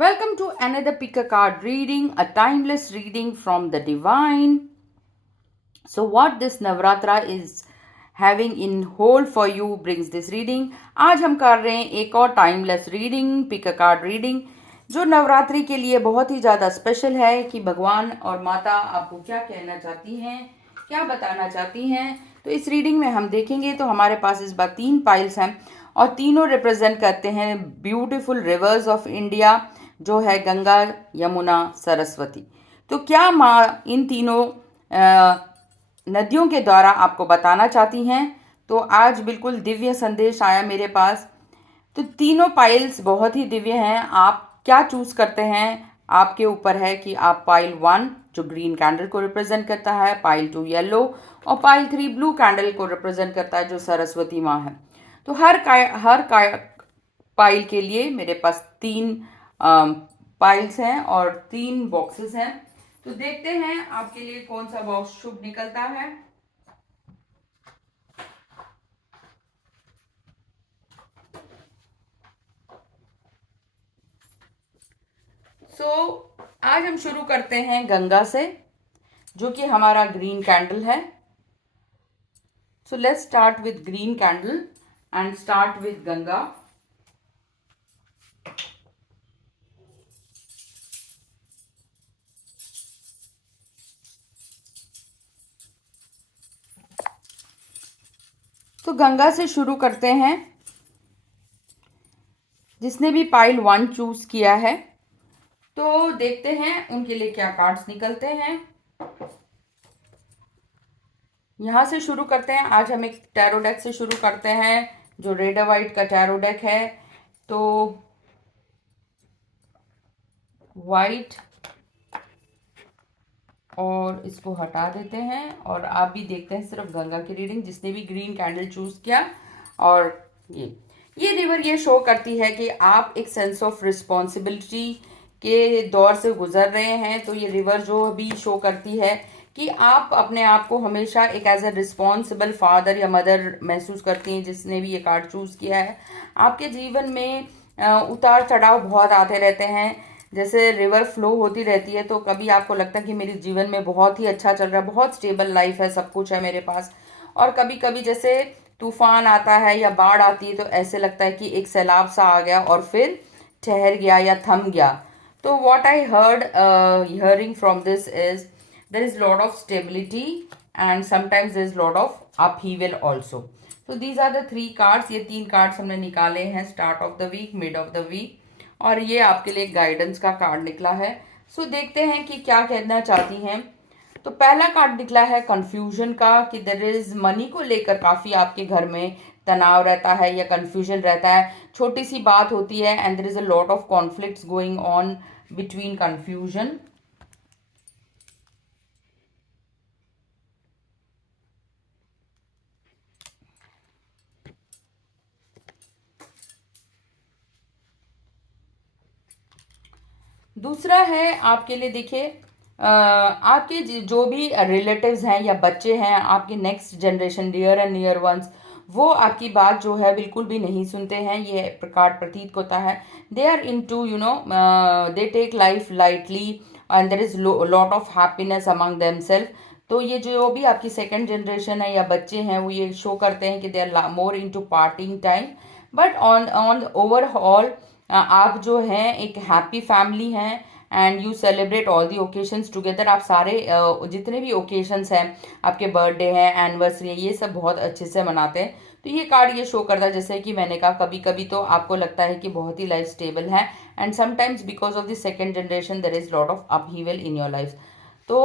Welcome to another pick a card reading, a timeless reading from the divine. So, what this Navratra is having in hold for you brings this reading. आज हम कर रहे हैं एक और timeless reading, pick a card reading, जो नवरात्रि के लिए बहुत ही ज़्यादा स्पेशल है कि भगवान और माता आपको क्या कहना चाहती हैं, क्या बताना चाहती हैं। तो इस रीडिंग में हम देखेंगे तो हमारे पास इस बार 3 पाइल्स हैं और तीनों रिप्रेजेंट करते हैं ब्यूटीफुल रिवर्स ऑफ इंडिया, जो है गंगा, यमुना, सरस्वती। तो क्या माँ इन तीनों नदियों के द्वारा आपको बताना चाहती हैं। तो आज बिल्कुल दिव्य संदेश आया मेरे पास। तो तीनों पाइल्स बहुत ही दिव्य हैं। आप क्या चूज करते हैं आपके ऊपर है कि आप पाइल 1 जो ग्रीन कैंडल को रिप्रेजेंट करता है, पाइल 2 येलो और पाइल 3 ब्लू कैंडल को रिप्रेजेंट करता है जो सरस्वती माँ है। तो हर पाइल के लिए मेरे पास 3 पाइल्स हैं और 3 बॉक्सेस हैं। तो देखते हैं आपके लिए कौन सा बॉक्स शुभ निकलता है। आज हम शुरू करते हैं गंगा से, जो कि हमारा ग्रीन कैंडल है। So let's start with green candle and start with Ganga. तो गंगा से शुरू करते हैं। जिसने भी पाइल 1 चूज किया है, तो देखते हैं उनके लिए क्या कार्ड्स निकलते हैं। यहां से शुरू करते हैं। आज हम एक टैरो डेक से शुरू करते हैं, जो रेड वाइट का टैरो डेक है। तो वाइट और इसको हटा देते हैं और आप भी देखते हैं सिर्फ गंगा की रीडिंग, जिसने भी ग्रीन कैंडल चूज किया। और ये रिवर ये शो करती है कि आप एक सेंस ऑफ रिस्पॉन्सिबिलिटी के दौर से गुजर रहे हैं। तो ये रिवर जो भी शो करती है कि आप अपने आप को हमेशा एक एज अ रिस्पॉन्सिबल फादर या मदर महसूस करती हैं। जिसने भी ये कार्ड चूज किया है, आपके जीवन में उतार चढ़ाव बहुत आते रहते हैं। जैसे रिवर फ्लो होती रहती है, तो कभी आपको लगता है कि मेरे जीवन में बहुत ही अच्छा चल रहा है, बहुत स्टेबल लाइफ है, सब कुछ है मेरे पास। और कभी कभी जैसे तूफान आता है या बाढ़ आती है, तो ऐसे लगता है कि एक सैलाब सा आ गया और फिर ठहर गया या थम गया। तो what I heard hearing from this is there is lot of stability and sometimes there is lot of upheaval also. तो दीज आर द 3 कार्ड्स। ये 3 कार्ड्स हमने निकाले हैं, start of the week, mid of the week, और ये आपके लिए guidance का कार्ड निकला है। सो देखते हैं कि क्या कहना चाहती हैं। तो पहला कार्ड निकला है कंफ्यूजन का, कि देयर इज मनी को लेकर काफी आपके घर में तनाव रहता है या कंफ्यूजन रहता है। छोटी सी बात होती है and there is a lot of conflicts going on between confusion. दूसरा है आपके लिए, देखिए आपके जो भी रिलेटिव्स हैं या बच्चे हैं, आपके next generation, dear and near ones, वो आपकी बात जो है बिल्कुल भी नहीं सुनते हैं। ये कार्ड प्रतीत होता है they are into they take life lightly and there is lot of happiness among them self. तो ये जो भी आपकी सेकेंड जनरेशन है या बच्चे हैं, वो ये शो करते हैं कि they are more into parting time. But on on overall आप जो हैं एक हैप्पी फैमिली हैं and you celebrate all the occasions together. आप सारे जितने भी ओकेशंस हैं, आपके बर्थडे है, एनिवर्सरी है, ये सब बहुत अच्छे से मनाते हैं। तो ये कार्ड ये शो करता है, जैसे कि मैंने कहा, कभी कभी तो आपको लगता है कि बहुत ही लाइफ स्टेबल है and sometimes because of the second generation there is lot of upheaval in your life. तो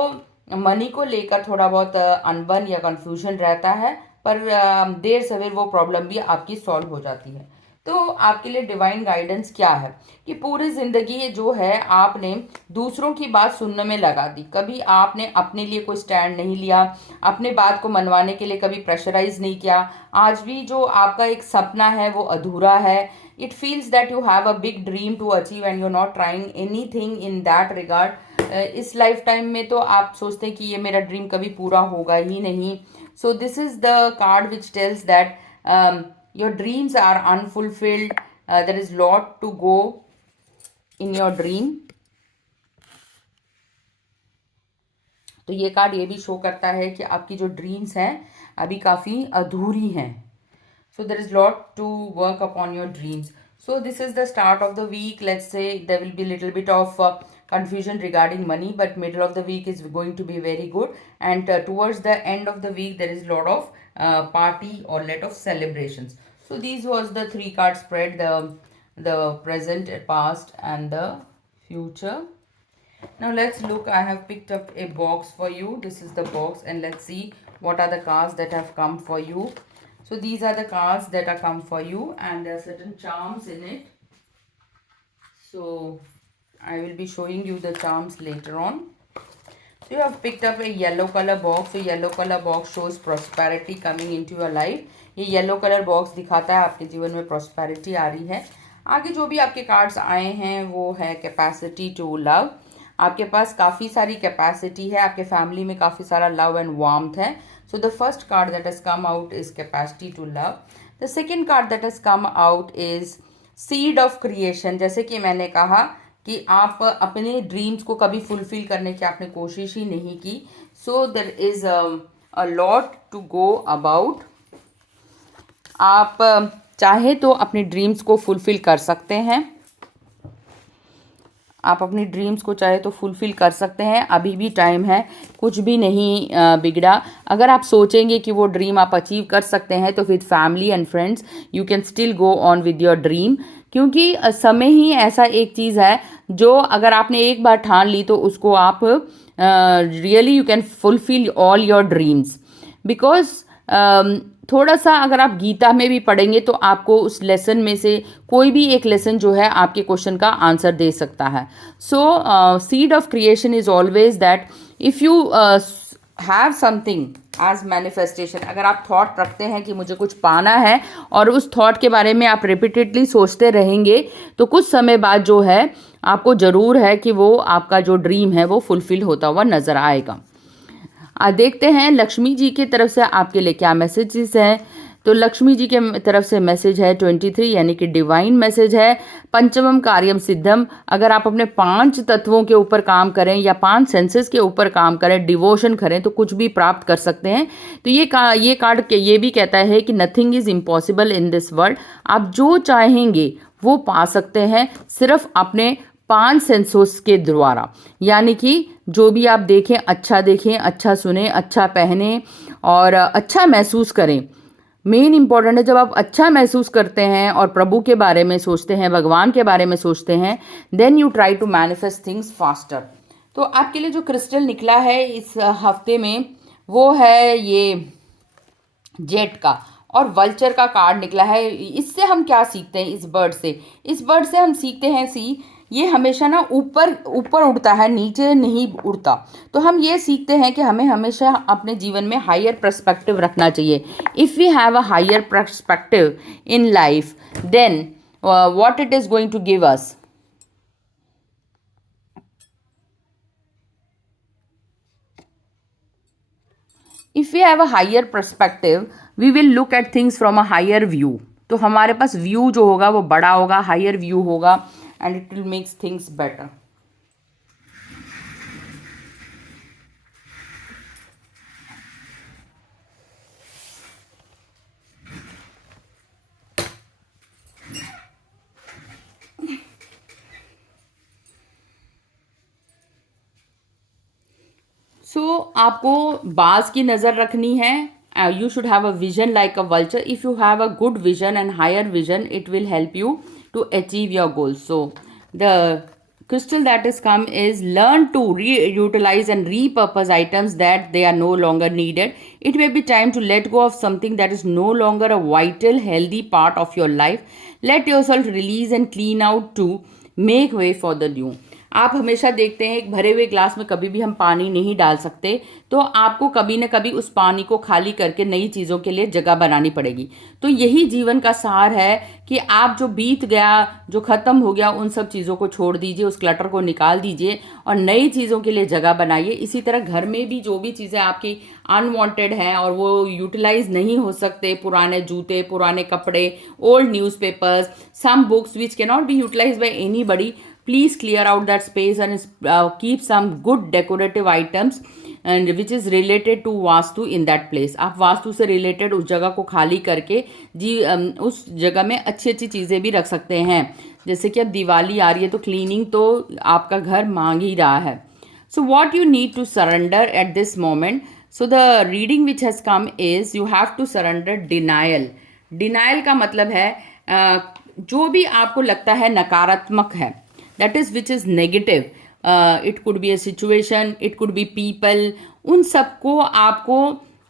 मनी को लेकर थोड़ा बहुत अनबन या कंफ्यूजन रहता है, पर देर सवेर वो प्रॉब्लम भी आपकी सॉल्व हो जाती है। तो आपके लिए डिवाइन गाइडेंस क्या है कि पूरी जिंदगी जो है आपने दूसरों की बात सुनने में लगा दी, कभी आपने अपने लिए कोई स्टैंड नहीं लिया, अपने बात को मनवाने के लिए कभी प्रेशराइज नहीं किया। आज भी जो आपका एक सपना है वो अधूरा है। It feels that you have a big dream to achieve and you not trying any thing in that regard. इस लाइफ टाइम में तो आप सोचते हैं कि ये मेरा ड्रीम कभी पूरा होगा ही नहीं। सो this is the card which tells that your dreams are unfulfilled, there is lot to go, in your dream. तो ये कार्ड ये भी शो करता है कि आपकी जो ड्रीम्स हैं अभी काफ़ी अधूरी हैं। So there is lot to work upon your dreams. So this is the start of the week. Let's say there will be little bit of confusion regarding money, but middle of the week is going to be very good. And towards the end of the week, there is lot of party or lot of celebrations. So these was the three card spread: the present, past, and the future. Now let's look. I have picked up a box for you. This is the box, and let's see what are the cards that have come for you. So these are the cards that are come for you, and there are certain charms in it. So I will be showing you the charms later on. So you have picked up a yellow color box. So yellow color box shows prosperity coming into your life. ये yellow colour box दिखाता है आपके जीवन में prosperity आ रही है। आगे जो भी आपके कार्ड्स आए हैं वो है कैपेसिटी टू लव। आपके पास काफ़ी सारी कैपेसिटी है, आपके फैमिली में काफ़ी सारा लव एंड वार्मथ है। So the first card that has come out is capacity to love. The second card that has come out is seed of creation. जैसे कि मैंने कहा कि आप अपने ड्रीम्स को कभी फुलफिल करने की आपने कोशिश ही नहीं की। So there is a lot to go about. आप चाहे तो अपने ड्रीम्स को फुलफिल कर सकते हैं। आप अपनी ड्रीम्स को चाहे तो फुलफिल कर सकते हैं, अभी भी टाइम है, कुछ भी नहीं बिगड़ा। अगर आप सोचेंगे कि वो ड्रीम आप अचीव कर सकते हैं तो with family and friends you can still go on with your dream. क्योंकि समय ही ऐसा एक चीज़ है जो अगर आपने एक बार ठान ली तो उसको आप really you can fulfil all your dreams. Because थोड़ा सा अगर आप गीता में भी पढ़ेंगे तो आपको उस लेसन में से कोई भी एक लेसन जो है आपके क्वेश्चन का आंसर दे सकता है। So seed of creation is always that if you have something as manifestation, अगर आप थॉट रखते हैं कि मुझे कुछ पाना है और उस थॉट के बारे में आप रिपीटेडली सोचते रहेंगे तो कुछ समय बाद जो है आपको ज़रूर है कि वो आपका जो ड्रीम है वो फुलफिल होता हुआ नज़र आएगा। देखते हैं लक्ष्मी जी की तरफ से आपके लिए क्या मैसेजेस हैं। तो लक्ष्मी जी के तरफ से मैसेज है 23 यानी कि डिवाइन मैसेज है। पंचमम कार्यम सिद्धम। अगर आप अपने 5 तत्वों के ऊपर काम करें या 5 सेंसेस के ऊपर काम करें, डिवोशन करें तो कुछ भी प्राप्त कर सकते हैं। तो ये कार्ड ये भी कहता है कि nothing is impossible in this world. आप जो चाहेंगे वो पा सकते हैं सिर्फ अपने 5 सेंसोस के द्वारा। यानी कि जो भी आप देखें, अच्छा सुने, अच्छा पहने और अच्छा महसूस करें। मेन इंपॉर्टेंट है जब आप अच्छा महसूस करते हैं और प्रभु के बारे में सोचते हैं, भगवान के बारे में सोचते हैं, then you try to manifest things faster. तो आपके लिए जो क्रिस्टल निकला है इस हफ्ते में वो है ये जेट का और वल्चर का कार्ड निकला है। इससे हम क्या सीखते हैं इस बर्ड से? इस बर्ड से हम सीखते हैं ये हमेशा ना ऊपर ऊपर उड़ता है, नीचे नहीं उड़ता। तो हम ये सीखते हैं कि हमें हमेशा अपने जीवन में हायर पर्सपेक्टिव रखना चाहिए। If we have a higher perspective in life then what it is going to give us. If we have a higher perspective we will look at things from a higher view. तो हमारे पास view जो होगा वो बड़ा होगा, higher view होगा and it will make things better. So आपको बाज की नज़र रखनी है। You should have a vision like a vulture. If you have a good vision and higher vision, it will help you to achieve your goals. So the crystal that is come is learn to reutilize and repurpose items that they are no longer needed. It may be time to let go of something that is no longer a vital, healthy part of your life. Let yourself release and clean out to make way for the new. आप हमेशा देखते हैं एक भरे हुए glass में कभी भी हम पानी नहीं डाल सकते, तो आपको कभी न कभी उस पानी को खाली करके नई चीज़ों के लिए जगह बनानी पड़ेगी। तो यही जीवन का सार है कि आप जो बीत गया, जो ख़त्म हो गया, उन सब चीज़ों को छोड़ दीजिए, उस क्लटर को निकाल दीजिए और नई चीज़ों के लिए जगह बनाइए। इसी तरह घर में भी जो भी चीज़ें आपकी अनवांटेड हैं और वो यूटिलाइज नहीं हो सकते, पुराने जूते, पुराने कपड़े, old newspapers, some books which can not be utilize by anybody, please clear out that space and keep some good decorative items and which is related to vastu in that place. आप वास्तु से related उस जगह को खाली करके जी उस जगह में अच्छी अच्छी चीज़ें भी रख सकते हैं. जैसे कि अब दिवाली आ रही है तो क्लीनिंग तो आपका घर मांग ही रहा है. So what you need to surrender at this moment. So the reading which has come is you have to surrender denial. Denial का मतलब है जो भी आपको लगता है नकारात्मक है, that is which is negative. It could be a situation, it could be people. उन सबको आपको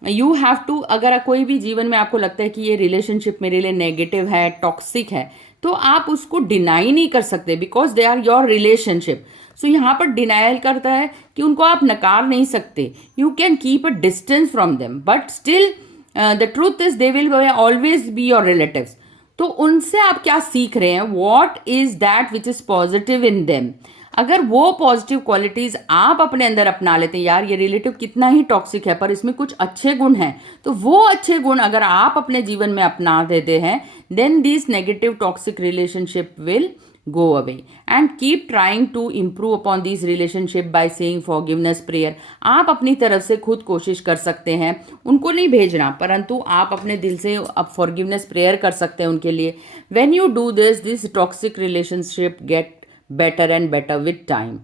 यू हैव टू, अगर कोई भी जीवन में आपको लगता है कि ये रिलेशनशिप मेरे लिए नेगेटिव है, टॉक्सिक है, तो आप उसको डिनाई नहीं कर सकते because they are your relationship. So यहाँ पर डिनायल करता है कि उनको आप नकार नहीं सकते. You can keep a distance from them but still the truth is they will always be your relatives. तो उनसे आप क्या सीख रहे हैं, what is that which is positive in them. अगर वो पॉजिटिव क्वालिटीज आप अपने अंदर अपना लेते हैं, यार ये रिलेटिव कितना ही टॉक्सिक है पर इसमें कुछ अच्छे गुण हैं, तो वो अच्छे गुण अगर आप अपने जीवन में अपना देते हैं, then this negative toxic relationship will go away. And keep trying to improve upon these relationship by saying forgiveness prayer. आप अपनी तरफ से खुद कोशिश कर सकते हैं, उनको नहीं भेजना, परंतु आप अपने दिल से अब forgiveness prayer कर सकते हैं उनके लिए. When you do this, this toxic relationship get better and better with time.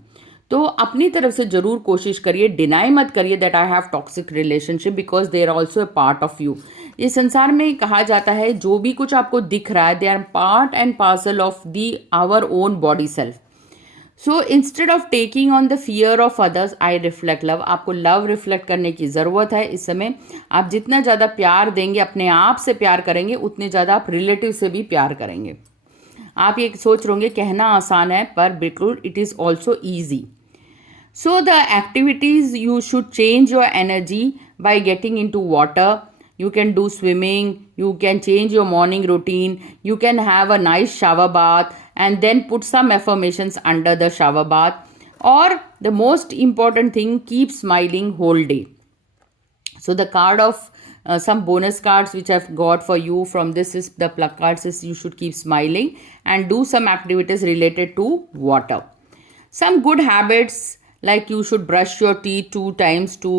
तो अपनी तरफ से जरूर कोशिश करिए, डिनाई मत करिए that I have toxic relationship because they are also a part of you. इस संसार में कहा जाता है जो भी कुछ आपको दिख रहा है they are part and parcel of the our own body self. So instead of taking on the fear of others I reflect love. आपको लव रिफ्लेक्ट करने की ज़रूरत है इस समय. आप जितना ज़्यादा प्यार देंगे, अपने आप से प्यार करेंगे, उतने ज़्यादा आप रिलेटिव से भी प्यार करेंगे. आप ये सोच रहे होंगे कहना आसान है, पर बिल्कुल it is also easy. So the activities, you should change your energy by getting into water. You can do swimming, you can change your morning routine, you can have a nice shower bath and then put some affirmations under the shower bath. Or the most important thing, keep smiling whole day. So the card of some bonus cards which I've got for you from this is the pluck cards is you should keep smiling and do some activities related to water. Some good habits, like you should brush your teeth 2 times to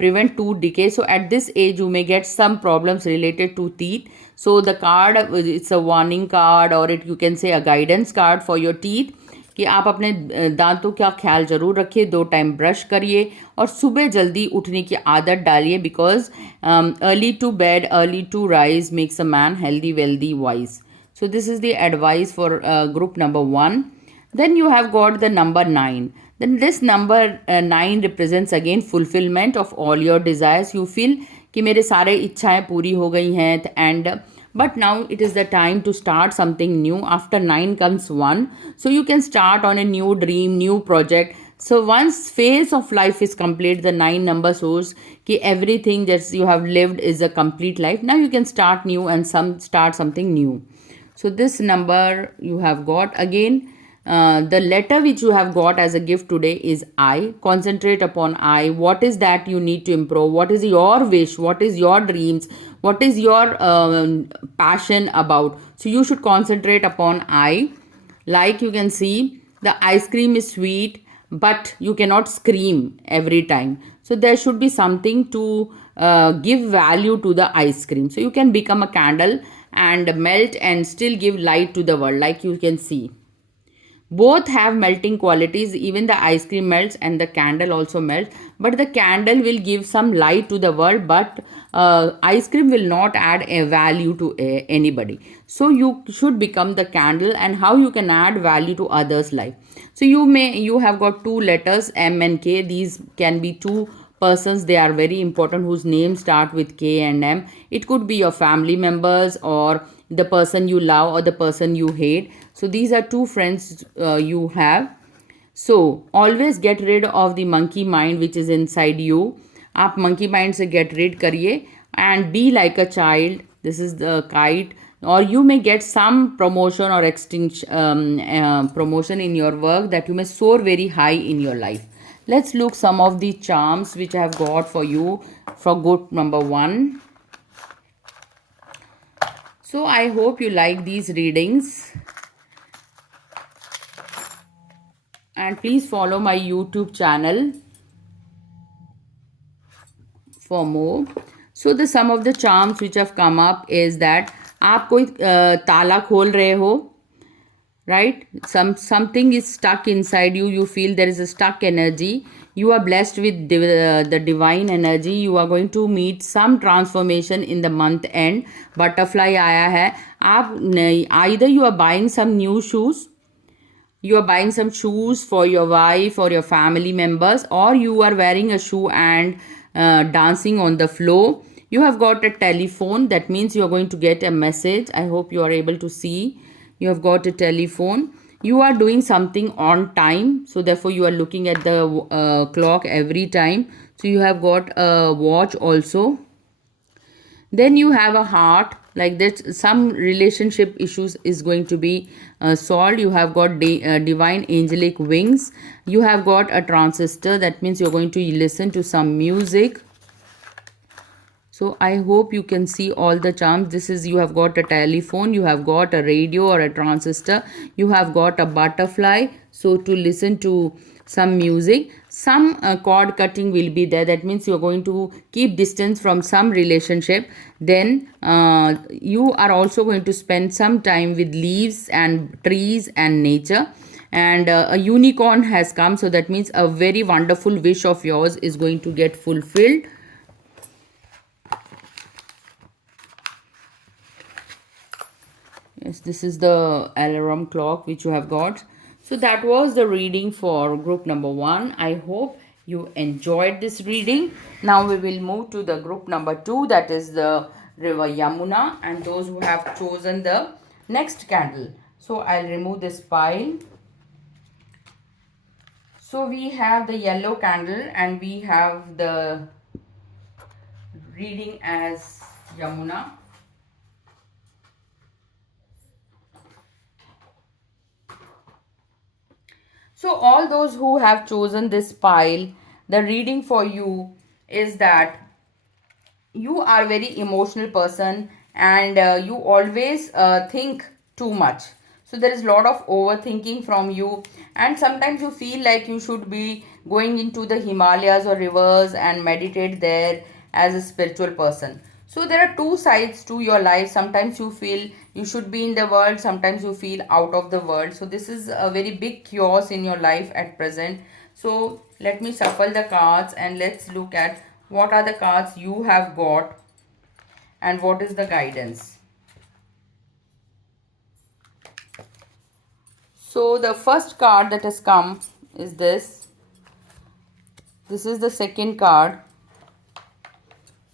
prevent tooth decay. So at this age you may get some problems related to teeth. So the card, it's a warning card or it you can say a guidance card for your teeth कि आप अपने दांतों का ख्याल जरूर रखिए, 2 time brush करिए और सुबह जल्दी उठने की आदत डालिए because early to bed early to rise makes a man healthy wealthy wise. So this is the advice for group number 1. Then you have got the number 9. Then this number 9 represents again fulfillment of all your desires. You feel कि मेरे सारे इच्छाएं पूरी हो गई हैं and but now it is the time to start something new. After 9 comes 1. So you can start on a new dream, new project. So once phase of life is complete, the 9 number shows कि everything that you have lived is a complete life. Now you can start new and start something new. So this number you have got again. The letter which you have got as a gift today is I. Concentrate upon I. What is that you need to improve? What is your wish? What is your dreams? What is your passion about? So you should concentrate upon I. Like you can see, the ice cream is sweet, but you cannot scream every time. So there should be something to give value to the ice cream. So you can become a candle and melt and still give light to the world, like you can see. Both have melting qualities. Even the ice cream melts and the candle also melts, but the candle will give some light to the world, but ice cream will not add a value to anybody. So you should become the candle. And how you can add value to others' life? So you have got 2 letters M and K. These can be 2 persons, they are very important, whose names start with K and M. It could be your family members or the person you love or the person you hate. So these are 2 friends you have. So always get rid of the monkey mind which is inside you. आप monkey mind से get rid करिए and be like a child. This is the kite. Or you may get some promotion or promotion in your work that you may soar very high in your life. Let's look some of the charms which I have got for you for group number 1. So I hope you like these readings. and please follow my YouTube channel for more. So the some of the charms which have come up is that आप कोई ताला खोल रहे हो, right? Something is stuck inside you. You feel there is a stuck energy. You are blessed with the divine energy. You are going to meet some transformation in the month end. Butterfly आया है. आप either you are buying some new shoes, you are buying some shoes for your wife or your family members, or you are wearing a shoe and dancing on the floor. You have got a telephone, that means you are going to get a message. I hope you are able to see. You have got a telephone. You are doing something on time, so therefore you are looking at the clock every time. So you have got a watch also. Then you have a heart, like that some relationship issues is going to be solved. You have got divine angelic wings. You have got a transistor, that means you're going to listen to some music. So I hope you can see all the charms. This is, you have got a telephone, you have got a radio or a transistor, you have got a butterfly, so to listen to some music. Some cord cutting will be there, that means you're going to keep distance from some relationship. Then you are also going to spend some time with leaves and trees and nature. And a unicorn has come, so that means a very wonderful wish of yours is going to get fulfilled. Yes, this is the alarm clock which you have got. So that was the reading for group number 1. I hope you enjoyed this reading. Now we will move to the group number 2, that is the river Yamuna, and those who have chosen the next candle. So I'll remove this pile. So we have the yellow candle and we have the reading as Yamuna. So all those who have chosen this pile, the reading for you is that you are a very emotional person, and you always think too much. So there is a lot of overthinking from you, and sometimes you feel like you should be going into the Himalayas or rivers and meditate there as a spiritual person. So there are two sides to your life. Sometimes you feel you should be in the world, sometimes you feel out of the world. So this is a very big chaos in your life at present. So let me shuffle the cards and let's look at what are the cards you have got and what is the guidance. So the first card that has come is this. This is the second card.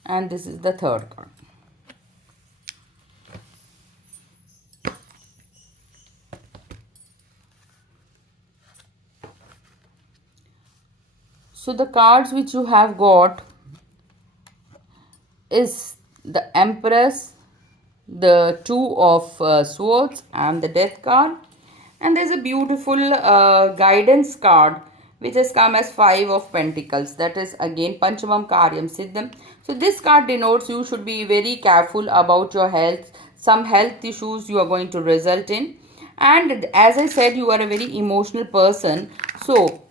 And this is the third card. So the cards which you have got is the Empress, the Two of Swords and the Death card. And there's a beautiful guidance card which has come as Five of Pentacles. That is again Panchamam Karyam Siddham. So this card denotes you should be very careful about your health. Some health issues you are going to result in. And as I said, you are a very emotional person. So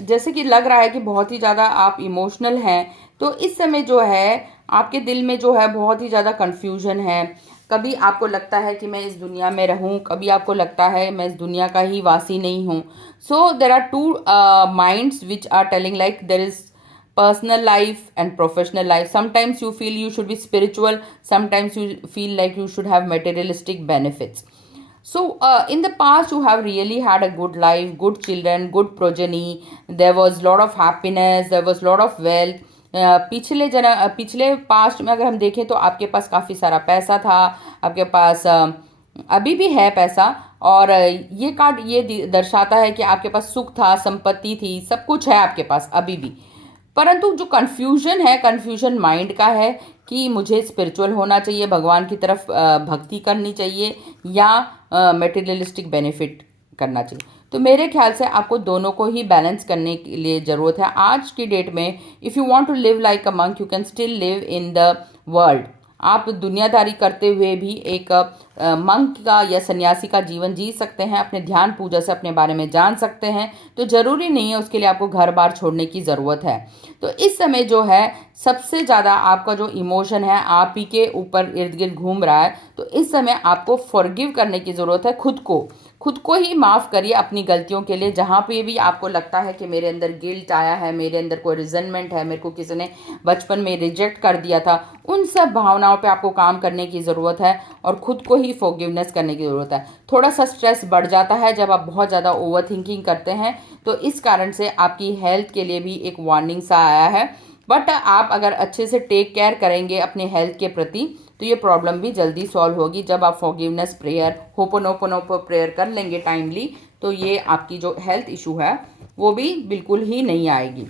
जैसे कि लग रहा है कि बहुत ही ज़्यादा आप emotional हैं, तो इस समय जो है आपके दिल में जो है बहुत ही ज़्यादा कन्फ्यूजन है. कभी आपको लगता है कि मैं इस दुनिया में रहूं, कभी आपको लगता है मैं इस दुनिया का ही वासी नहीं हूं. So there are two minds which are telling like there is personal life and professional life. Sometimes you feel you should be spiritual, sometimes you feel like you should have materialistic benefits. So in the past you have really had a good life, good children, good progeny, there was lot of happiness, there was lot of wealth. पिछले past में अगर हम देखें तो आपके पास काफ़ी सारा पैसा था, आपके पास अभी भी है पैसा, और ये कार्ड ये दर्शाता है कि आपके पास सुख था, संपत्ति थी, सब कुछ है आपके पास अभी भी. परंतु जो कन्फ्यूजन है, कन्फ्यूजन माइंड का है कि मुझे स्पिरिचुअल होना चाहिए, भगवान की तरफ भक्ति करनी चाहिए या मेटेरियलिस्टिक बेनिफिट करना चाहिए. तो मेरे ख्याल से आपको दोनों को ही बैलेंस करने के लिए ज़रूरत है. आज की डेट में if you want to live like a monk, you can still live in the world. आप दुनियादारी करते हुए भी एक मंक का या सन्यासी का जीवन जी सकते हैं, अपने ध्यान पूजा से अपने बारे में जान सकते हैं। तो ज़रूरी नहीं है उसके लिए आपको घर बार छोड़ने की ज़रूरत है। तो इस समय जो है सबसे ज़्यादा आपका जो इमोशन है आप ही के ऊपर इर्द गिर्द घूम रहा है, तो इस समय आपको फॉरगिव करने की ज़रूरत है। खुद को ही माफ़ करिए अपनी गलतियों के लिए। जहाँ पे भी आपको लगता है कि मेरे अंदर गिल्ट आया है, मेरे अंदर कोई रिजेंटमेंट है, मेरे को किसी ने बचपन में रिजेक्ट कर दिया था, उन सब भावनाओं पे आपको काम करने की ज़रूरत है और ख़ुद को ही फॉरगिवनेस करने की ज़रूरत है। थोड़ा सा स्ट्रेस बढ़ जाता है जब आप बहुत ज़्यादा ओवर थिंकिंग करते हैं, तो इस कारण से आपकी हेल्थ के लिए भी एक वार्निंग सा आया है। बट आप अगर अच्छे से टेक केयर करेंगे अपने हेल्थ के प्रति, तो ये प्रॉब्लम भी जल्दी सॉल्व होगी। जब आप फॉरगिवनेस प्रेयर, होपोनोपोनोपो प्रेयर कर लेंगे टाइमली, तो ये आपकी जो हेल्थ इशू है वो भी बिल्कुल ही नहीं आएगी।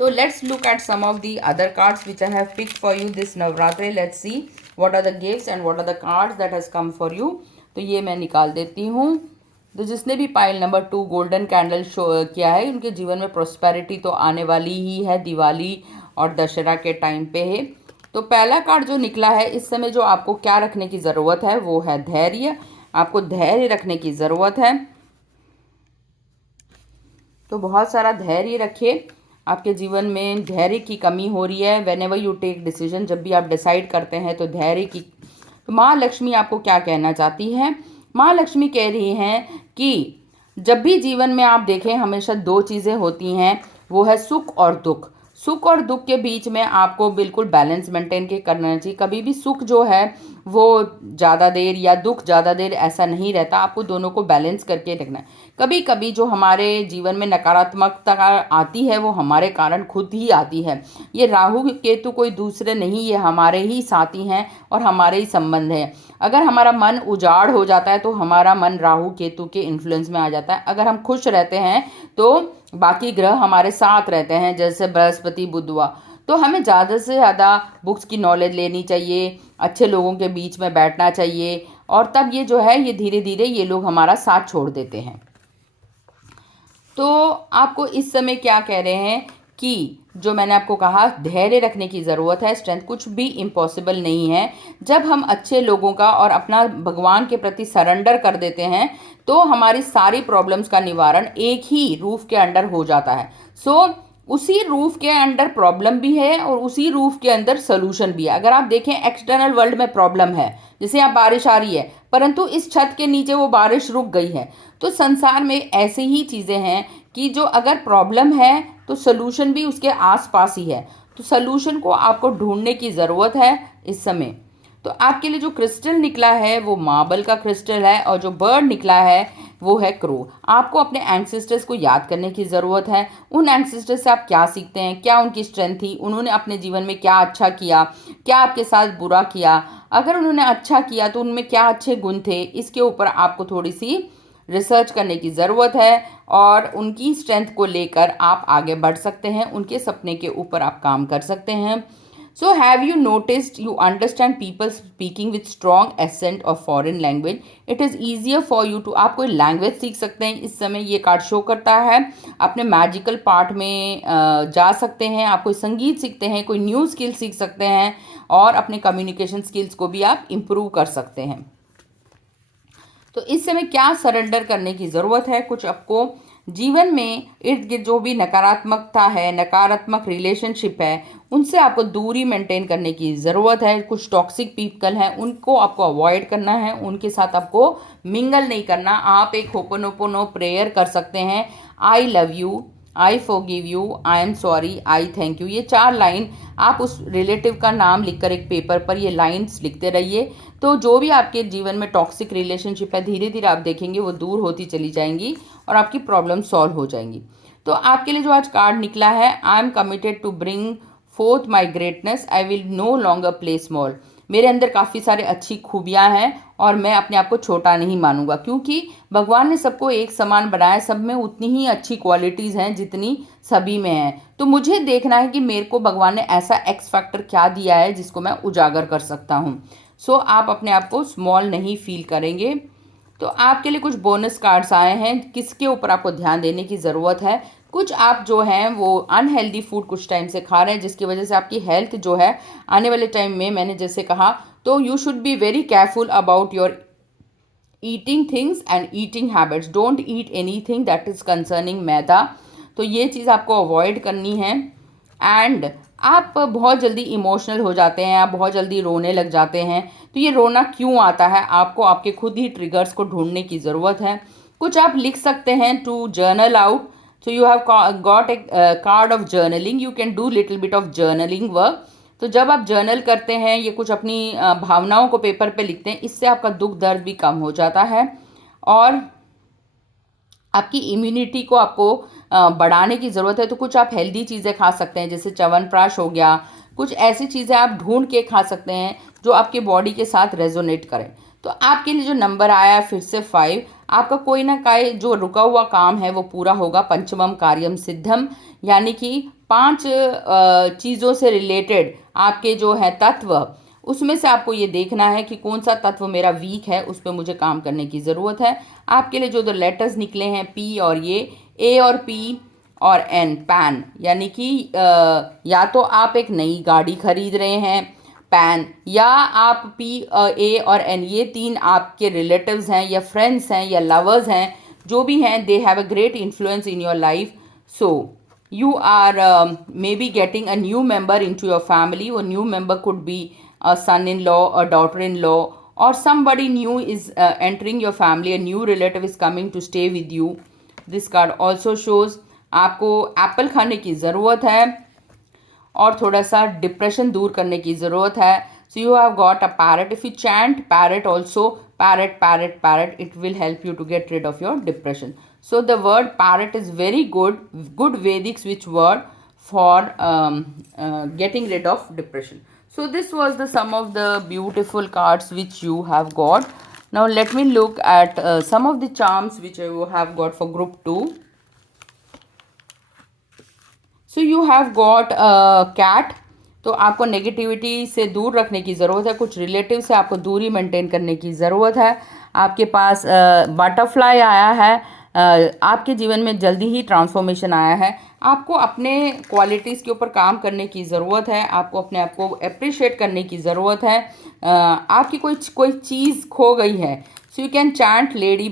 तो let's look at some of the other cards which I have picked for you this Navratri. Let's see what are the gifts and what are the cards that has come for you. तो ये मैं निकाल देती हूँ। तो जिसने भी pile number 2 golden candle show किया है, उनके जीवन में प्रॉस्पेरिटी तो आने वाली ही है, दिवाली और दशहरा के टाइम पे है। तो पहला कार्ड जो निकला है, इस समय जो आपको क्या रखने की ज़रूरत है वो है धैर्य। आपको धैर्य रखने की ज़रूरत है, तो बहुत सारा धैर्य रखिए। आपके जीवन में धैर्य की कमी हो रही है। Whenever you take decision, जब भी आप डिसाइड करते हैं तो धैर्य की। तो माँ लक्ष्मी आपको क्या कहना चाहती है? माँ लक्ष्मी कह रही हैं कि जब भी जीवन में आप देखें हमेशा दो चीज़ें होती हैं, वो है सुख और दुख। सुख और दुख के बीच में आपको बिल्कुल बैलेंस मेंटेन के करना चाहिए। कभी भी सुख जो है वो ज़्यादा देर या दुख ज़्यादा देर ऐसा नहीं रहता, आपको दोनों को बैलेंस करके रखना है। कभी कभी जो हमारे जीवन में नकारात्मकता आती है वो हमारे कारण खुद ही आती है। ये राहु केतु कोई दूसरे नहीं, ये हमारे ही साथी हैं और हमारे ही संबंध हैं। अगर हमारा मन उजाड़ हो जाता है तो हमारा मन राहु केतु के इन्फ्लुएंस में आ जाता है। अगर हम खुश रहते हैं तो बाकी ग्रह हमारे साथ रहते हैं, जैसे बृहस्पति बुधवा। तो हमें ज़्यादा से ज़्यादा बुक्स की नॉलेज लेनी चाहिए, अच्छे लोगों के बीच में बैठना चाहिए, और तब ये जो है ये धीरे धीरे ये लोग हमारा साथ छोड़ देते हैं। तो आपको इस समय क्या कह रहे हैं कि जो मैंने आपको कहा धैर्य रखने की ज़रूरत है। स्ट्रेंथ, कुछ भी इम्पॉसिबल नहीं है। जब हम अच्छे लोगों का और अपना भगवान के प्रति सरेंडर कर देते हैं तो हमारी सारी प्रॉब्लम्स का निवारण एक ही रूफ के अंडर हो जाता है। उसी रूफ के अंडर प्रॉब्लम भी है और उसी रूफ के अंदर सोल्यूशन भी है। अगर आप देखें एक्सटर्नल वर्ल्ड में प्रॉब्लम है, जैसे यहाँ बारिश आ रही है परंतु इस छत के नीचे वो बारिश रुक गई है। तो संसार में ऐसी ही चीज़ें हैं कि जो अगर प्रॉब्लम है तो सोल्यूशन भी उसके आसपास ही है। तो सोल्यूशन को आपको ढूंढने की ज़रूरत है इस समय। तो आपके लिए जो क्रिस्टल निकला है वो मार्बल का क्रिस्टल है, और जो बर्ड निकला है वो है क्रो। आपको अपने एंसेस्टर्स को याद करने की ज़रूरत है। उन एंसेस्टर्स से आप क्या सीखते हैं, क्या उनकी स्ट्रेंथ थी, उन्होंने अपने जीवन में क्या अच्छा किया, क्या आपके साथ बुरा किया। अगर उन्होंने अच्छा किया तो उनमें क्या अच्छे गुण थे, इसके ऊपर आपको थोड़ी सी रिसर्च करने की ज़रूरत है, और उनकी स्ट्रेंथ को लेकर आप आगे बढ़ सकते हैं, उनके सपने के ऊपर आप काम कर सकते हैं। So have you noticed you understand people speaking with strong accent or foreign language? It is easier for you to, आप कोई लैंग्वेज सीख सकते हैं इस समय, ये कार्ड शो करता है। अपने मैजिकल पार्ट में जा सकते हैं, आप कोई संगीत सीखते हैं, कोई न्यू स्किल सीख सकते हैं, और अपने कम्युनिकेशन स्किल्स को भी आप इम्प्रूव कर सकते हैं। तो इस समय क्या सरेंडर करने की ज़रूरत है? कुछ आपको जीवन में इर्द गिर्द जो भी नकारात्मकता है, नकारात्मक रिलेशनशिप है, उनसे आपको दूरी मेंटेन करने की ज़रूरत है। कुछ टॉक्सिक पीपल हैं उनको आपको अवॉइड करना है, उनके साथ आपको मिंगल नहीं करना। आप एक होपोनोपोनो प्रेयर कर सकते हैं, I love you, I forgive you, I am sorry, I thank you. ये 4 लाइन आप उस रिलेटिव का नाम लिखकर एक पेपर पर ये लाइन्स लिखते रहिए। तो जो भी आपके जीवन में टॉक्सिक रिलेशनशिप है, धीरे धीरे आप देखेंगे वो दूर होती चली जाएंगी और आपकी प्रॉब्लम सॉल्व हो जाएंगी। तो आपके लिए जो आज कार्ड निकला है, I am committed to bring forth my greatness, I will no longer play small. मेरे अंदर काफ़ी सारे अच्छी खूबियाँ हैं और मैं अपने आप को छोटा नहीं मानूंगा, क्योंकि भगवान ने सबको एक समान बनाया, सब में उतनी ही अच्छी क्वालिटीज़ हैं जितनी सभी में हैं। तो मुझे देखना है कि मेरे को भगवान ने ऐसा एक्स फैक्टर क्या दिया है जिसको मैं उजागर कर सकता हूँ। आप अपने आप को स्मॉल नहीं फील करेंगे। तो आपके लिए कुछ बोनस कार्ड्स आए हैं, किसके ऊपर आपको ध्यान देने की ज़रूरत है? कुछ आप जो हैं वो अनहेल्दी फूड कुछ टाइम से खा रहे हैं, जिसकी वजह से आपकी हेल्थ जो है आने वाले टाइम में, मैंने जैसे कहा, तो you should be very careful about your eating things and eating habits. Don't eat any thing that is concerning maida. तो ये चीज़ आपको अवॉइड करनी है। एंड आप बहुत जल्दी इमोशनल हो जाते हैं, आप बहुत जल्दी रोने लग जाते हैं। तो ये रोना क्यों आता है, आपको आपके खुद ही ट्रिगर्स को ढूंढने की ज़रूरत है। कुछ आप लिख सकते हैं to journal out. So you have got a card of journaling, you can do little bit of journaling work. तो जब आप जर्नल करते हैं, ये कुछ अपनी भावनाओं को पेपर पे लिखते हैं, इससे आपका दुख दर्द भी कम हो जाता है। और आपकी इम्यूनिटी को आपको बढ़ाने की ज़रूरत है। तो कुछ आप हेल्दी चीज़ें खा सकते हैं, जैसे च्यवनप्राश हो गया। कुछ ऐसी चीज़ें आप ढूंढ के खा सकते हैं जो आपके बॉडी के साथ रेजोनेट करें। तो आपके लिए जो नंबर आया है फिर से 5, आपका कोई ना कोई जो रुका हुआ काम है वो पूरा होगा। पंचमम कार्यम सिद्धम, यानी कि 5 चीज़ों से रिलेटेड आपके जो है तत्व, उसमें से आपको ये देखना है कि कौन सा तत्व मेरा वीक है, उस पर मुझे काम करने की ज़रूरत है। आपके लिए जो दो लेटर्स निकले हैं पी और ये, ए और पी और एन, पैन, यानी कि या तो आप एक नई गाड़ी खरीद रहे हैं, पैन, या आप पी, ए और एन, ये 3 आपके रिलेटिव्स हैं या फ्रेंड्स हैं या लवर्स हैं, जो भी हैं, they have a great influence in your life. So you are maybe getting a new member into your family, or new member could be a son-in-law, a daughter-in-law, or somebody new is entering your family, a new relative is coming to stay with you. This card also shows आपको Apple खाने की ज़रूरत है और थोड़ा सा depression दूर करने की ज़रूरत है। So you have got a parrot, if you chant parrot also, parrot parrot parrot, it will help you to get rid of your depression. So the word parrot is very good Vedic switch word for getting rid of depression. So this was the some of the beautiful cards which you have got. Now let me look at some of the charms which you have got for group 2. So you have got a cat. तो आपको negativity से दूर रखने की ज़रूरत है, कुछ relative से आपको दूरी मेंटेन करने की ज़रूरत है। आपके पास बटरफ्लाई आया है, आपके जीवन में जल्दी ही ट्रांसफॉर्मेशन आया है। आपको अपने क्वालिटीज़ के ऊपर काम करने की ज़रूरत है, आपको अपने आप को अप्रिशिएट करने की ज़रूरत है। आपकी कोई चीज़ खो गई है, so you can chant lady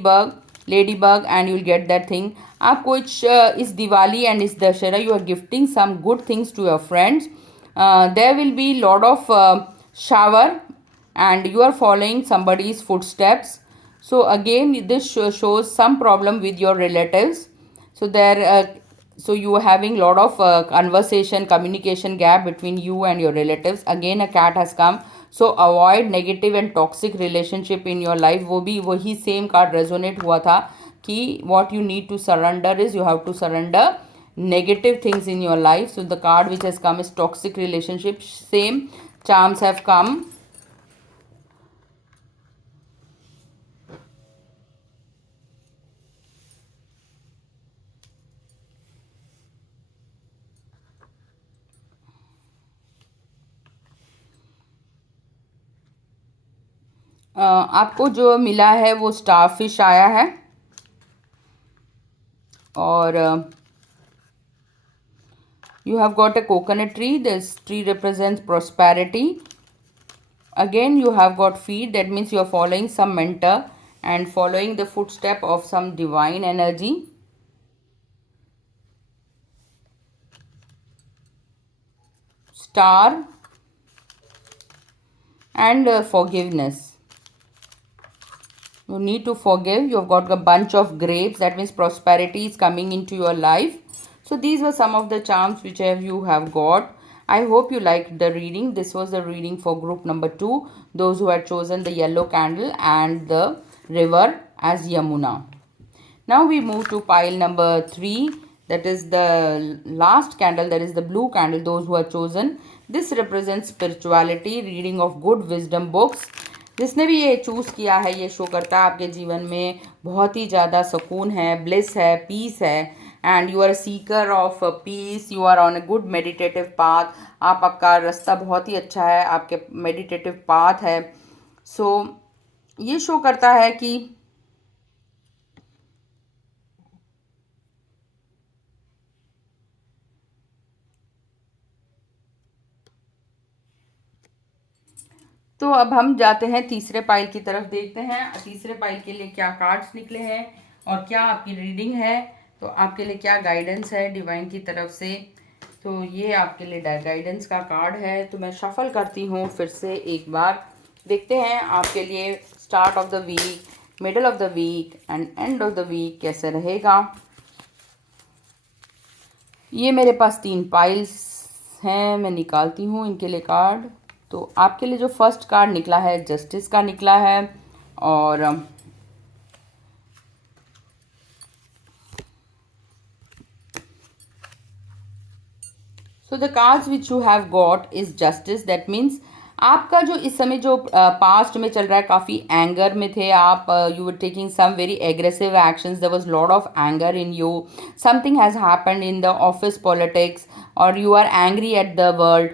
bug and you will get that thing. आप कुछ इस दिवाली एंड इस Dussehra you are gifting some good things to your friends. there will be lot of shower and you are following somebody's footsteps. So again this shows some problem with your relatives. So so you are having lot of conversation, communication gap between you and your relatives. Again a cat has come. So avoid negative and toxic relationship in your life. वो भी वही same card resonate हुआ था कि what you need to surrender is you have to surrender negative things in your life. So the card which has come is toxic relationship. Same charms have come. आपको जो मिला है वो starfish आया है और you have got a coconut tree. This tree represents prosperity. Again you have got feet, that means you are following some mentor and following the footstep of some divine energy. Star and forgiveness. You need to forgive. You have got a bunch of grapes, that means prosperity is coming into your life. So these were some of the charms which you have got. I hope you liked the reading. This was the reading for group number 2, those who had chosen the yellow candle and the river as Yamuna. Now we move to pile number 3, that is the last candle, that is the blue candle, those who are chosen. This represents spirituality, reading of good wisdom books. जिसने भी ये choose किया है, ये show करता है आपके जीवन में बहुत ही ज़्यादा सुकून है, ब्लिस है, पीस है, and you are a seeker of peace, you are on a good meditative path. आपका रास्ता बहुत ही अच्छा है, आपके मेडिटेटिव पाथ है। सो ये शो करता है कि तो अब हम जाते हैं तीसरे पाइल की तरफ, देखते हैं तीसरे पाइल के लिए क्या कार्ड्स निकले हैं और क्या आपकी रीडिंग है, तो आपके लिए क्या गाइडेंस है डिवाइन की तरफ से। तो ये आपके लिए गाइडेंस का कार्ड है। तो मैं शफल करती हूँ फिर से एक बार, देखते हैं आपके लिए start of the week, middle of the week and end of the week कैसे रहेगा। ये मेरे पास 3 पाइल्स हैं, मैं निकालती हूँ इनके लिए कार्ड। तो आपके लिए जो फर्स्ट कार्ड निकला है जस्टिस का निकला है, और so the cards which you have got is justice. That means आपका जो इस समय जो पास्ट में चल रहा है, काफ़ी एंगर में थे आप, you were taking some very aggressive actions, there was lot of anger in you, something has happened in the office politics और you are angry at the world,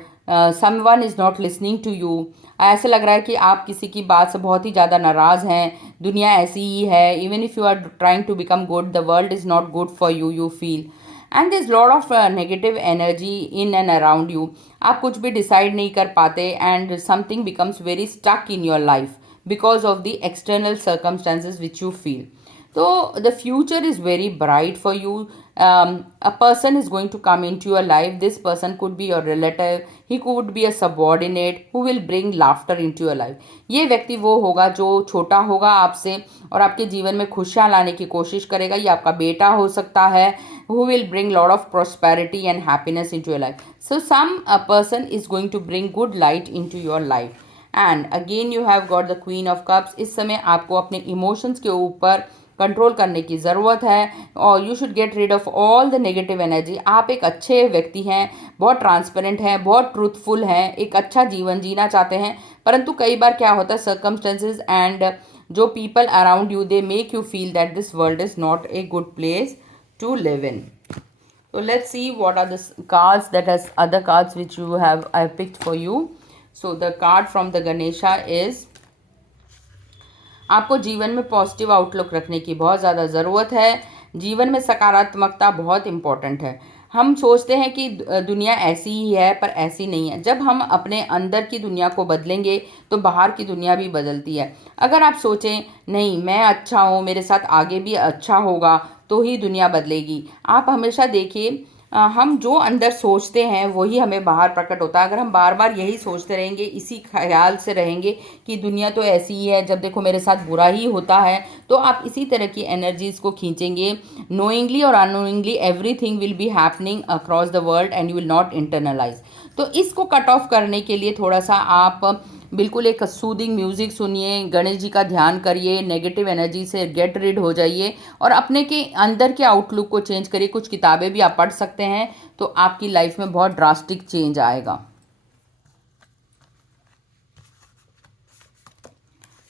someone is not listening to you. ऐसा लग रहा है कि आप किसी की बात से बहुत ही ज़्यादा नाराज़ हैं, दुनिया ऐसी ही है, even if you are trying to become good the world is not good for you, you feel, and this lot of negative energy in and around you. आप कुछ भी डिसाइड नहीं कर पाते and something becomes very stuck in your life because of the external circumstances which you feel. तो the future is very bright for you. A person is going to come into your life. This person could be your relative, he could be a subordinate who will bring laughter into your life. ये व्यक्ति वो होगा जो छोटा होगा आपसे और आपके जीवन में खुशियाँ लाने की कोशिश करेगा। ये आपका बेटा हो सकता है, who will bring lot of prosperity and happiness into your life. So some a person is going to bring good light into your life. And again you have got the Queen of Cups. इस समय आपको अपने emotions के ऊपर control करने की ज़रूरत है और you should get rid of all the negative energy. आप एक अच्छे व्यक्ति हैं, बहुत ट्रांसपेरेंट हैं, बहुत ट्रूथफुल हैं, एक अच्छा जीवन जीना चाहते हैं, परंतु कई बार क्या होता है सर्कमस्टेंसेज एंड जो people around you they make you feel that this world is not a good place to live in. So let's see what are the cards that has other cards which you have I have picked for you. So the card from the Ganesha is आपको जीवन में positive outlook रखने की बहुत ज़्यादा ज़रूरत है। जीवन में सकारात्मकता बहुत इम्पॉर्टेंट है। हम सोचते हैं कि दुनिया ऐसी ही है, पर ऐसी नहीं है। जब हम अपने अंदर की दुनिया को बदलेंगे तो बाहर की दुनिया भी बदलती है। अगर आप सोचें नहीं मैं अच्छा हूँ, मेरे साथ आगे भी अच्छा होगा, तो ही दुनिया बदलेगी। आप हमेशा देखिए हम जो अंदर सोचते हैं वही हमें बाहर प्रकट होता है। अगर हम बार बार यही सोचते रहेंगे, इसी ख्याल से रहेंगे कि दुनिया तो ऐसी ही है, जब देखो मेरे साथ बुरा ही होता है, तो आप इसी तरह की एनर्जीज को खींचेंगे। नोइंगली और unknowingly everything will be happening across the world and you will not internalize. तो इसको कट ऑफ करने के लिए थोड़ा सा आप बिल्कुल एक सूदिंग म्यूज़िक सुनिए, गणेश जी का ध्यान करिए, नेगेटिव एनर्जी से गेट रिड हो जाइए और अपने के अंदर के आउटलुक को चेंज करिए। कुछ किताबें भी आप पढ़ सकते हैं, तो आपकी लाइफ में बहुत ड्रास्टिक चेंज आएगा।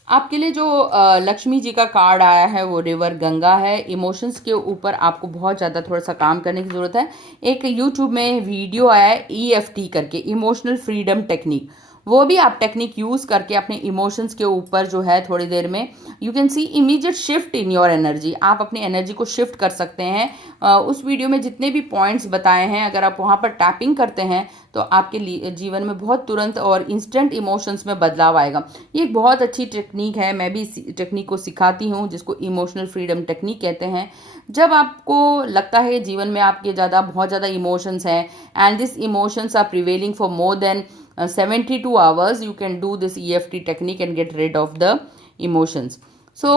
आपके लिए जो लक्ष्मी जी का कार्ड आया है वो रिवर गंगा है। इमोशंस के ऊपर आपको बहुत ज़्यादा थोड़ा सा काम करने की ज़रूरत है। एक यूट्यूब में वीडियो आया है EFT करके, इमोशनल फ्रीडम टेक्निक, वो भी आप टेक्निक यूज़ करके अपने इमोशंस के ऊपर जो है थोड़ी देर में you can see immediate shift in your energy. आप अपनी एनर्जी को शिफ्ट कर सकते हैं। उस वीडियो में जितने भी पॉइंट्स बताए हैं, अगर आप वहाँ पर टैपिंग करते हैं तो आपके जीवन में बहुत तुरंत और इंस्टेंट इमोशंस में बदलाव आएगा। ये एक बहुत अच्छी टेक्निक है, मैं भी इस टेक्निक को सिखाती हूँ, जिसको इमोशनल फ्रीडम टेक्निक कहते हैं। जब आपको लगता है जीवन में आपके बहुत ज़्यादा इमोशंस हैं and this emotions are prevailing for more than 72 hours, you can do this EFT technique and get rid of the emotions. So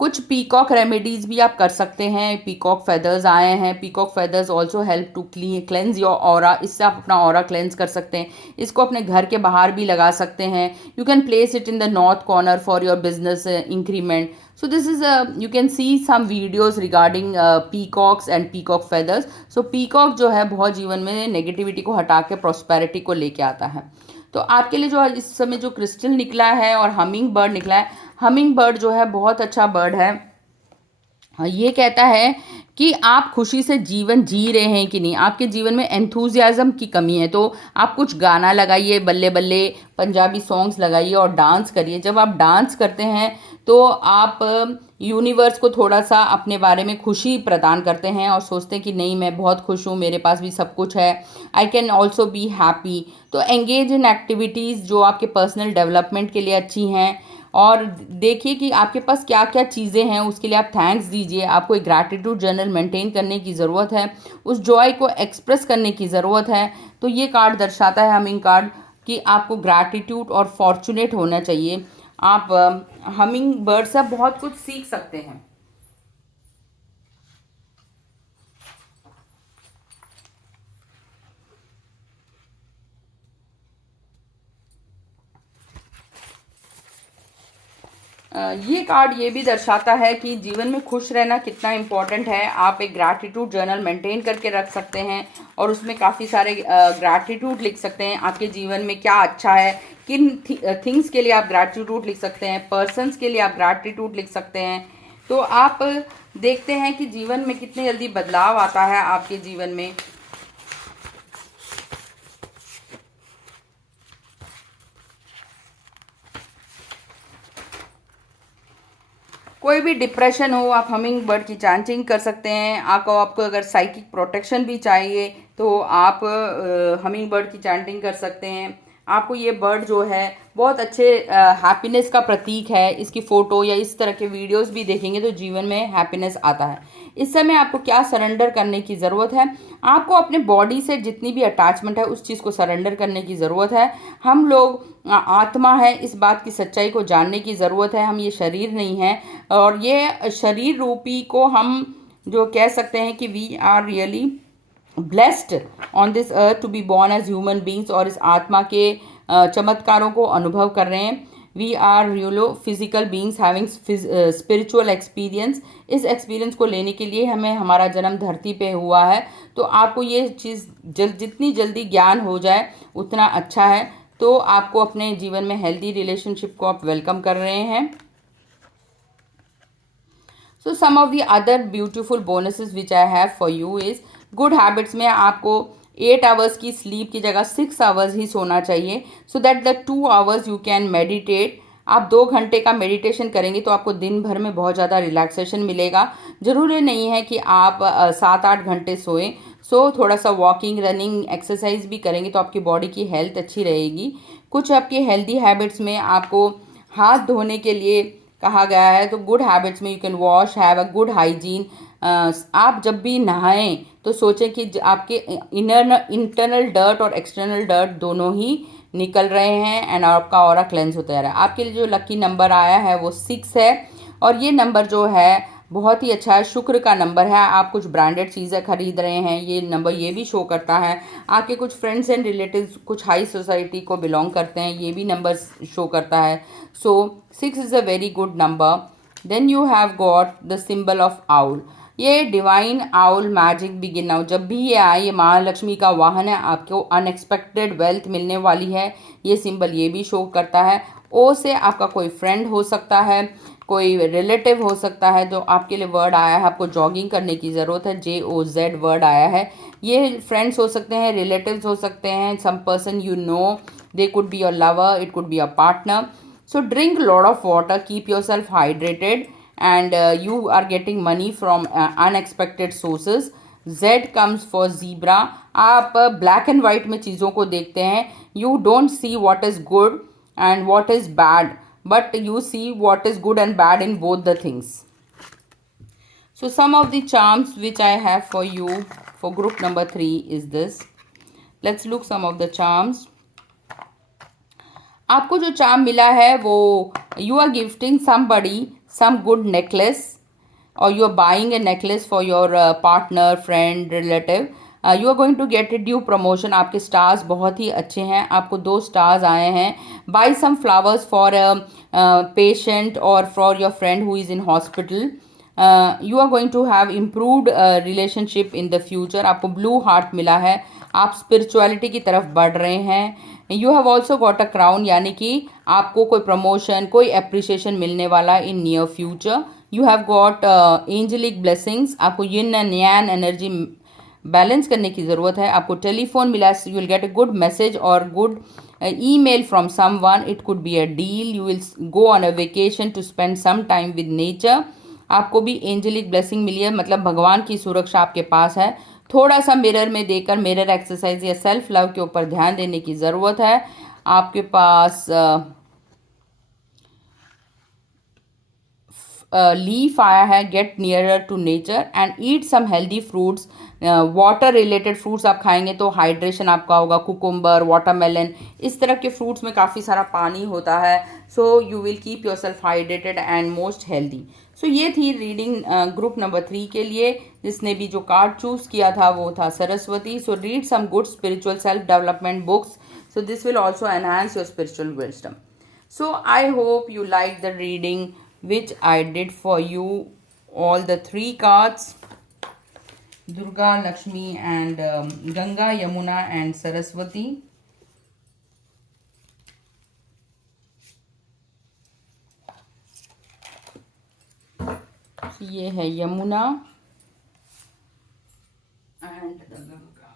कुछ पीकॉक रेमेडीज़ भी आप कर सकते हैं। पीकॉक फेदर्स आए हैं, peacock feathers also help to cleanse your aura. इससे आप अपना ऑरा क्लेंज कर सकते हैं। इसको अपने घर के बाहर भी लगा सकते हैं। You can place it in the north corner for your business increment. So this is you can see some videos regarding peacocks and peacock feathers. So peacock जो है बहुत जीवन में नेगेटिविटी को हटा के प्रॉस्पेरिटी को लेके आता है। तो आपके लिए जो इस समय जो क्रिस्टल निकला है और हमिंग बर्ड निकला है, हमिंग बर्ड जो है बहुत अच्छा बर्ड है। ये कहता है कि आप खुशी से जीवन जी रहे हैं कि नहीं, आपके जीवन में एंथुजियाज़म की कमी है तो आप कुछ गाना लगाइए, बल्ले बल्ले पंजाबी सॉन्ग्स लगाइए और डांस करिए। जब आप डांस करते हैं तो आप यूनिवर्स को थोड़ा सा अपने बारे में खुशी प्रदान करते हैं और सोचते हैं कि नहीं, मैं बहुत खुश हूँ, मेरे पास भी सब कुछ है, I can also be happy. तो एंगेज इन एक्टिविटीज़ जो आपके पर्सनल डेवलपमेंट के लिए अच्छी हैं, और देखिए कि आपके पास क्या क्या चीज़ें हैं, उसके लिए आप थैंक्स दीजिए। आपको एक ग्रैटिट्यूड जर्नल मेंटेन करने की ज़रूरत है, उस जॉय को एक्सप्रेस करने की ज़रूरत है। तो ये कार्ड दर्शाता है, हमिंग कार्ड, कि आपको ग्रैटिट्यूड और फॉर्चुनेट होना चाहिए। आप हमिंग बर्ड से बहुत कुछ सीख सकते हैं। ये कार्ड ये भी दर्शाता है कि जीवन में खुश रहना कितना इम्पोर्टेंट है। आप एक ग्रैटिट्यूड जर्नल मेंटेन करके रख सकते हैं और उसमें काफ़ी सारे ग्रैटिट्यूड लिख सकते हैं। आपके जीवन में क्या अच्छा है, किन थिंग्स के लिए आप ग्रैटिट्यूड लिख सकते हैं, पर्सन्स के लिए आप ग्रैटिट्यूड लिख सकते हैं। तो आप देखते हैं कि जीवन में कितने जल्दी बदलाव आता है आपके जीवन में। कोई भी डिप्रेशन हो, आप हमिंग बर्ड की चांटिंग कर सकते हैं। आपको अगर साइकिक प्रोटेक्शन भी चाहिए तो आप हमिंग बर्ड की चांटिंग कर सकते हैं। आपको ये बर्ड जो है बहुत अच्छे हैप्पीनेस का प्रतीक है। इसकी फ़ोटो या इस तरह के वीडियोस भी देखेंगे तो जीवन में हैप्पीनेस आता है। इस समय आपको क्या सरेंडर करने की ज़रूरत है? आपको अपने बॉडी से जितनी भी अटैचमेंट है उस चीज़ को सरेंडर करने की ज़रूरत है। हम लोग आत्मा है, इस बात की सच्चाई को जानने की ज़रूरत है। हम ये शरीर नहीं है, और ये शरीर रूपी को हम जो कह सकते हैं कि we are really blessed on this earth to be born as human beings, और इस आत्मा के चमत्कारों को अनुभव कर रहे हैं। We are really physical beings having spiritual experience. इस एक्सपीरियंस को लेने के लिए हमें हमारा जन्म धरती पे हुआ है। तो आपको ये चीज़ जितनी जल्दी ज्ञान हो जाए उतना अच्छा है। तो आपको अपने जीवन में हेल्दी रिलेशनशिप को आप वेलकम कर रहे हैं। So some of the other beautiful bonuses which I have for you is good habits में आपको 8 आवर्स की स्लीप की जगह 6 आवर्स ही सोना चाहिए, so that the 2 hours you can meditate. आप 2 घंटे का मेडिटेशन करेंगे तो आपको दिन भर में बहुत ज़्यादा रिलैक्सेशन मिलेगा। ज़रूरी नहीं है कि आप 7-8 घंटे सोएं। थोड़ा सा वॉकिंग, रनिंग, एक्सरसाइज भी करेंगे तो आपकी बॉडी की हेल्थ अच्छी रहेगी। कुछ आपके हेल्दी हैबिट्स में आपको हाथ धोने के लिए कहा गया है। तो गुड हैबिट्स में you can wash, have a good hygiene. आप जब भी नहाएं तो सोचें कि आपके इंटरनल डर्ट और एक्सटर्नल डर्ट दोनों ही निकल रहे हैं एंड आपका ऑरा क्लेंस होता जा रहा है। आपके लिए जो लकी नंबर आया है वो 6 है, और ये नंबर जो है बहुत ही अच्छा है, शुक्र का नंबर है। आप कुछ ब्रांडेड चीज़ें खरीद रहे हैं, ये नंबर ये भी शो करता है। आपके कुछ फ्रेंड्स एंड रिलेटिव्स कुछ हाई सोसाइटी को बिलोंग करते हैं, ये भी नंबर शो करता है। So 6 is a very good number. Then you have got the symbol of owl. ये divine owl magic begin now. जब भी ये आए, ये महालक्ष्मी का वाहन है, आपको अनएक्सपेक्टेड वेल्थ मिलने वाली है। ये सिंबल ये भी शो करता है। ओ से आपका कोई फ्रेंड हो सकता है, कोई रिलेटिव हो सकता है। जो आपके लिए वर्ड आया है, आपको जॉगिंग करने की ज़रूरत है, JOZ वर्ड आया है। ये फ्रेंड्स हो सकते हैं, रिलेटिव्स हो सकते हैं, some person you know, they could be your lover, it could be your partner. So drink lot of water, keep yourself hydrated, and you are getting money from unexpected sources. Z comes for zebra. आप black and white में चीज़ों को देखते हैं। You don't see what is good and what is bad, but you see what is good and bad in both the things. So some of the charms which I have for you for group number 3 is this. Let's look some of the charms. आपको जो charm मिला है वो you are gifting somebody some good necklace, और you are buying a necklace for your partner, friend, relative. You are going to get a due promotion. आपके stars बहुत ही अच्छे हैं, आपको 2 स्टार्स आए हैं। Buy some flowers for patient और for your friend who is in hospital. You are going to have improved relationship in the future. आपको ब्लू हार्ट मिला है, आप स्पिरिचुअलिटी की तरफ बढ़ रहे हैं। You have also got a crown, यानी कि आपको कोई प्रमोशन, कोई अप्रिसिएशन मिलने वाला in near future. You have got angelic blessings, आपको yin and yang energy balance करने की ज़रूरत है। आपको टेलीफोन मिला, you will get a good message और good email from someone, it could be a deal, you will go on a vacation to spend some time with nature. आपको भी angelic blessing मिली है, मतलब भगवान की सुरक्षा आपके पास है। थोड़ा सा मिरर में देखकर मिरर एक्सरसाइज या सेल्फ लव के ऊपर ध्यान देने की ज़रूरत है। आपके पास लीफ आया है, get nearer to nature and eat some healthy fruits. Water related fruits आप खाएंगे तो हाइड्रेशन आपका होगा, कुकुम्बर, वाटरमेलन, इस तरह के फ्रूट्स में काफ़ी सारा पानी होता है। So you will keep yourself hydrated and most healthy. So ये थी रीडिंग ग्रुप नंबर 3 के लिए। जिसने भी जो कार्ड चूज़ किया था वो था Saraswati. So read some good spiritual self development books, so this will also enhance your spiritual wisdom. So I hope you like the reading which I did for you, all the 3 cards, Durga, Lakshmi and Ganga, Yamuna and Saraswati. ये है Yamuna and the Ganga.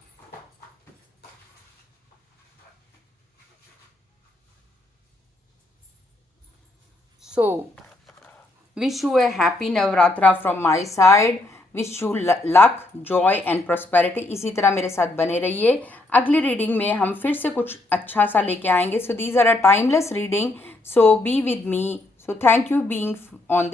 So wish you a happy Navratra from my side. Wish you luck, Joy and prosperity. इसी तरह मेरे साथ बने रहिए. अगली reading में हम फिर से कुछ अच्छा सा लेके आएंगे. So these are a timeless reading, so be with me. So thank you being on